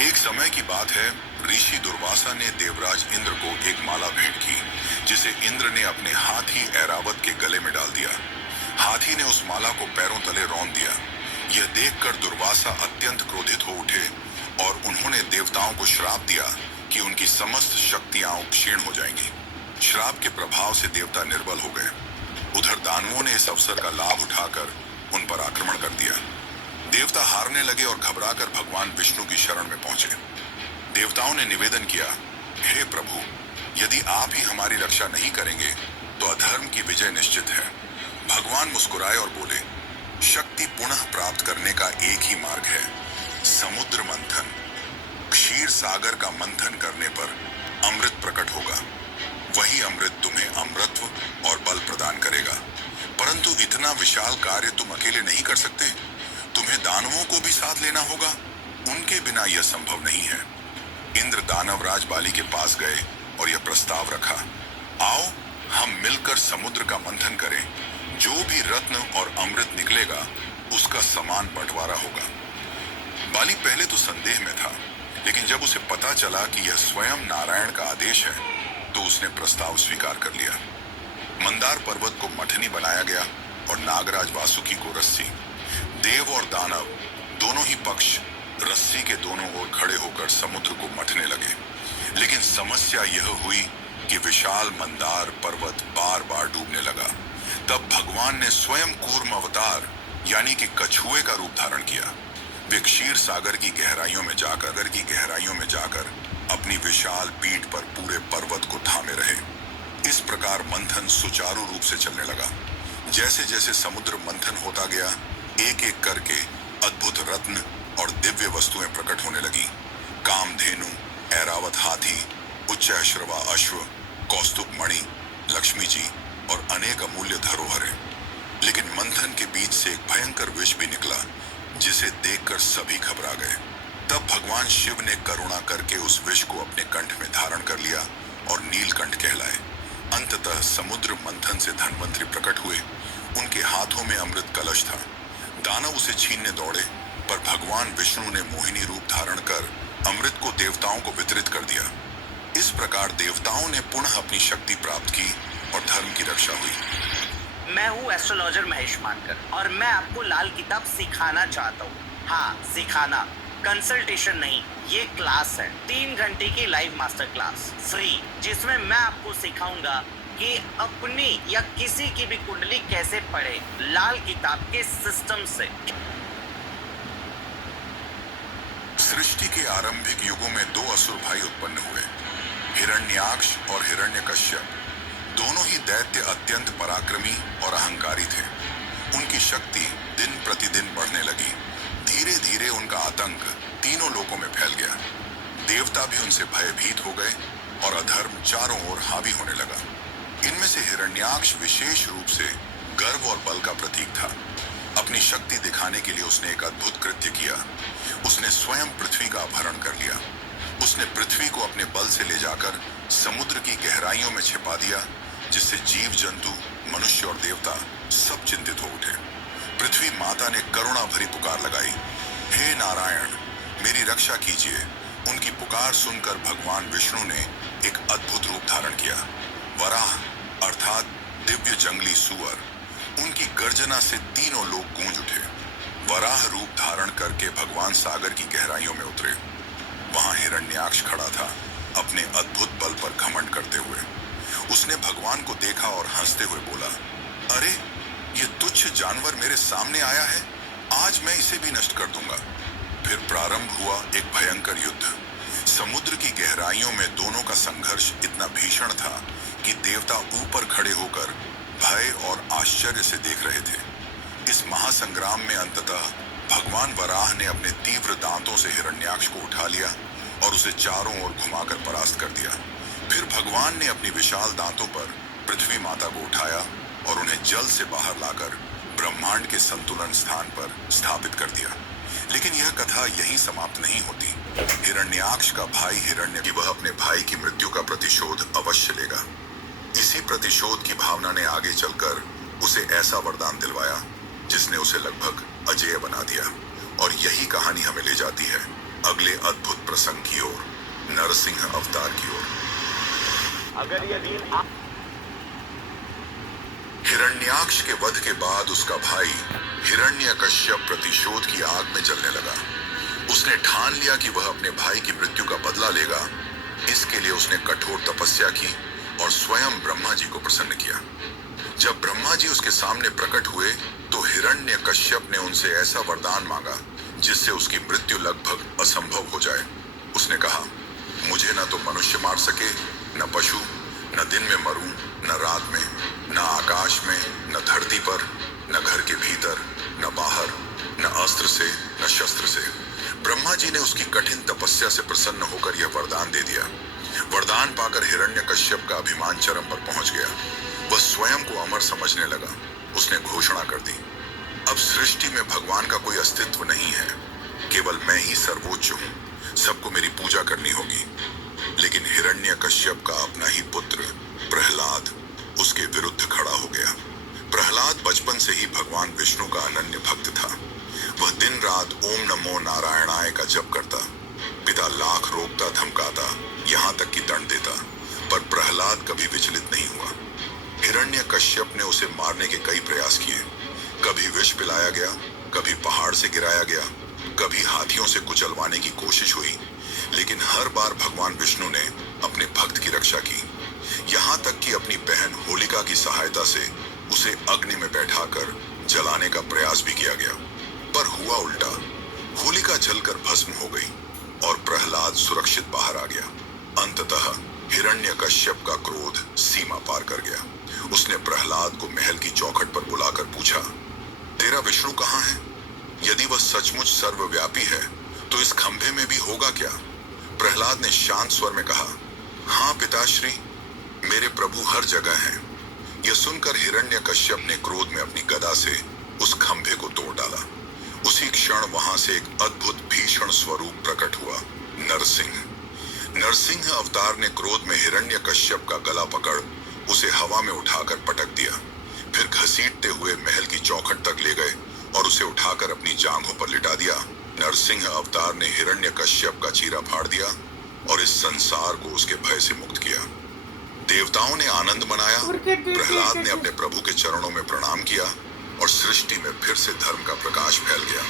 एक समय की बात है, ऋषि दुर्वासा ने देवराज इंद्र को एक माला भेंट की, जिसे इंद्र ने अपने हाथी ऐरावत के गले में डाल दिया। हाथी ने उस माला को पैरों तले रौंद दिया। यह देखकर दुर्वासा अत्यंत क्रोधित हो उठे और उन्होंने देवताओं को श्राप दिया कि उनकी समस्त शक्तियां क्षीण हो जाएंगी। श्राप के प्रभाव से देवता निर्बल हो गए। उधर दानवों ने इस अवसर का लाभ उठाकर उन पर आक्रमण कर दिया। देवता हारने लगे और घबराकर भगवान विष्णु की शरण में पहुंचे। देवताओं ने निवेदन किया, हे प्रभु, यदि आप ही हमारी रक्षा नहीं करेंगे तो अधर्म की विजय निश्चित है। भगवान मुस्कुराए और बोले, शक्ति पुनः प्राप्त करने का एक ही मार्ग है, समुद्र मंथन। क्षीर सागर का मंथन करने पर अमृत प्रकट होगा। वही अमृत तुम्हें अमरत्व और बल प्रदान करेगा। परंतु इतना विशाल कार्य तुम अकेले नहीं कर सकते। तुम्हें दानवों को भी साथ लेना होगा। उनके बिना यह संभव नहीं है। इंद्र दानवराज बाली के पास गए और यह प्रस्ताव रखा, आओ हम मिलकर समुद्र का मंथन करें। जो भी रत्न और अमृत निकलेगा उसका समान बंटवारा होगा। बाली पहले तो संदेह में था, लेकिन जब उसे पता चला कि यह स्वयं नारायण का आदेश है तो उसने प्रस्ताव स्वीकार कर लिया। मंदार पर्वत को मथनी बनाया गया और नागराज वासुकी को रस्सी। देव और दानव दोनों ही पक्ष रस्सी के दोनों ओर खड़े होकर समुद्र को मथने लगे। लेकिन समस्या यह हुई कि विशाल मंदार पर्वत बार बार डूबने लगा। तब भगवान ने स्वयं कूर्म अवतार यानी कि कछुए का रूप धारण किया। वे क्षीर सागर की गहराइयों में जाकर अपनी विशाल पीठ पर पूरे पर्वत को थामे रहे। इस प्रकार मंथन सुचारू रूप से चलने लगा। जैसे जैसे समुद्र मंथन होता गया, एक एक करके अद्भुत रत्न और दिव्य वस्तुएं प्रकट होने लगी। कामधेनु, ऐरावत हाथी, उच्चैश्रवा अश्व, कौस्तुभ मणि, लक्ष्मी जी और अनेक अमूल्य धरोहरें। लेकिन मंथन के बीच से एक भयंकर विष भी निकला, जिसे देखकर सभी घबरा गए। तब भगवान शिव ने करुणा करके उस विष को अपने कंठ में धारण कर लिया और नीलकंठ कहलाए। अंततः समुद्र मंथन से धन्वंतरी प्रकट हुए। उनके हाथों में अमृत कलश था। दानव उसे छीनने दौड़े, पर भगवान विष्णु ने मोहिनी रूप धारण कर अमृत को देवताओं को वितरित कर दिया। इस प्रकार देवताओं ने पुनः अपनी शक्ति प्राप्त की और धर्म की रक्षा हुई। मैं हूँ एस्ट्रोलॉजर महेश मानकर और मैं आपको लाल किताब सिखाना चाहता हूँ। हाँ, सिखाना, कंसल्टेशन नहीं। ये क्लास है 3 घंटे की लाइव मास्टर क्लास फ्री, जिसमें मैं आपको सिखाऊंगा कि अपनी या किसी की भी कुंडली कैसे पढ़े लाल किताब के सिस्टम से। सृष्टि के आरंभिक युगों में 2 असुर भाई उत्पन्न हुए, हिरण्याक्ष और हिरण्यकश्यप। दोनों ही दैत्य अत्यंत पराक्रमी और अहंकारी थे। उनकी शक्ति दिन प्रतिदिन बढ़ने लगी। धीरे धीरे उनका आतंक तीनों लोकों में फैल गया। देवता भी उनसे भयभीत हो गए और अधर्म चारों ओर हावी होने लगा। इनमें से हिरण्याक्ष विशेष रूप से गर्व और बल का प्रतीक था। अपनी शक्ति दिखाने के लिए उसने एक अद्भुत कृत्य किया। उसने स्वयं पृथ्वी का अपहरण कर लिया। उसने पृथ्वी को अपने बल से ले जाकर समुद्र की गहराइयों में छिपा दिया, जिससे जीव जंतु, मनुष्य और देवता सब चिंतित हो उठे। पृथ्वी माता ने करुणा भरी पुकार लगाई, हे नारायण, मेरी रक्षा कीजिए। उनकी पुकार सुनकर भगवान विष्णु ने एक अद्भुत रूप धारण किया। वराह अर्थात दिव्य जंगली सुअर। उनकी गर्जना से तीनों लोग गूंज उठे। वराह रूप धारण करके भगवान सागर की गहराइयों में उतरे। वहां हिरण्याक्ष खड़ा था, अपने अद्भुत बल पर घमंड करते हुए। उसने भगवान को देखा और हंसते हुए बोला, अरे, ये तुच्छ जानवर मेरे सामने आया है, आज मैं इसे भी नष्ट कर दूंगा। फिर प्रारंभ हुआ एक भयंकर युद्ध। समुद्र की गहराइयों में दोनों का संघर्ष इतना भीषण था कि देवता ऊपर खड़े होकर भय और आश्चर्य से देख रहे थे। इस महासंग्राम में अंततः भगवान वराह ने अपने तीव्र दांतों से हिरण्याक्ष को उठा लिया और उसे चारों ओर घुमाकर परास्त कर दिया। फिर भगवान ने अपनी विशाल दांतों पर पृथ्वी माता को उठाया और उन्हें जल से बाहर लाकर ब्रह्मांड के संतुलन स्थान पर स्थापित कर दिया। लेकिन यह कथा यहीं समाप्त नहीं होती। हिरण्याक्ष का भाई हिरण्य कि वह अपने भाई की मृत्यु का प्रतिशोध अवश्य लेगा। इसी प्रतिशोध की भावना ने आगे चलकर उसे ऐसा वरदान दिलवाया जिसने उसे लगभग अजेय बना दिया। और यही कहानी हमें ले जाती है अगले अद्भुत प्रसंग की ओर, नरसिंह अवतार की ओर। अगर ये दिन हिरण्याक्ष के वध के बाद उसका भाई हिरण्यकश्यप प्रतिशोध की आग में जलने लगा। उसने ठान लिया कि वह अपने भाई की मृत्यु का बदला लेगा। इसके लिए उसने कठोर तपस्या की और स्वयं ब्रह्मा जी को प्रसन्न किया। जब ब्रह्मा जी उसके सामने प्रकट हुए तो हिरण्यकश्यप ने उनसे ऐसा वरदान मांगा जिससे उसकी मृत्यु लगभग असंभव हो जाए। उसने कहा, मुझे न तो मनुष्य मार सके, न पशु, न दिन में मरूं, न रात में, न आकाश में, न धरती पर, न घर के भीतर, न बाहर, न अस्त्र से, न शस्त्र से। ब्रह्मा जी ने उसकी कठिन तपस्या से प्रसन्न होकर यह वरदान दे दिया। वरदान पाकर हिरण्यकश्यप का अभिमान चरम पर पहुंच गया। वह स्वयं को अमर समझने लगा। उसने घोषणा कर दी, अब सृष्टि में भगवान का कोई अस्तित्व नहीं है, केवल मैं ही सर्वोच्च हूं, सबको मेरी पूजा करनी होगी। लेकिन हिरण्यकश्यप का अपना ही पुत्र प्रहलाद उसके विरुद्ध खड़ा हो गया। प्रहलाद बचपन से ही भगवान विष्णु का अनन्य भक्त था। वह दिन रात ओम नमो नारायणाय का जप करता। पिता लाख रोकता धमकाता, यहाँ तक कि दंड देता, पर प्रहलाद कभी विचलित नहीं हुआ। हिरण्यकश्यप ने उसे मारने के कई प्रयास किए। कभी विष पिलाया गया, कभी पहाड़ से गिराया गया, कभी हाथियों से कुचलवाने की कोशिश हुई, लेकिन हर बार भगवान विष्णु ने अपने भक्त की रक्षा की। यहाँ तक कि अपनी बहन होलिका की सहायता से उसे अग्नि में बैठाकर जलाने का प्रयास भी किया गया, पर हुआ उल्टा। होलिका जलकर भस्म हो गई और प्रहलाद सुरक्षित बाहर आ गया। अंततः हिरण्यकश्यप का क्रोध सीमा पार कर गया। उसने प्रहलाद को महल की चौखट पर बुलाकर पूछा, तेरा विष्णु कहाँ है? यदि वह सचमुच सर्वव्यापी है तो इस खंभे में भी होगा क्या? प्रहलाद ने शांत स्वर में कहा, हाँ पिताश्री, मेरे प्रभु हर जगह हैं। यह सुनकर हिरण्यकश्यप ने क्रोध में अपनी गदा से उस खंभे को तोड़ डाला। उसी क्षण वहां से एक अद्भुत भीषण स्वरूप प्रकट हुआ, नरसिंह। नरसिंह अवतार ने क्रोध में हिरण्यकश्यप का गला पकड़ उसे हवा में उठाकर पटक दिया। फिर घसीटते हुए महल की चौखट तक ले गए और उसे उठाकर अपनी जांघों पर लिटा दिया। नरसिंह अवतार ने हिरण्यकश्यप का चीरा फाड़ दिया और इस संसार को उसके भय से मुक्त किया। देवताओं ने आनंद मनाया। प्रहलाद ने अपने प्रभु के चरणों में प्रणाम किया और सृष्टि में फिर से धर्म का प्रकाश फैल गया।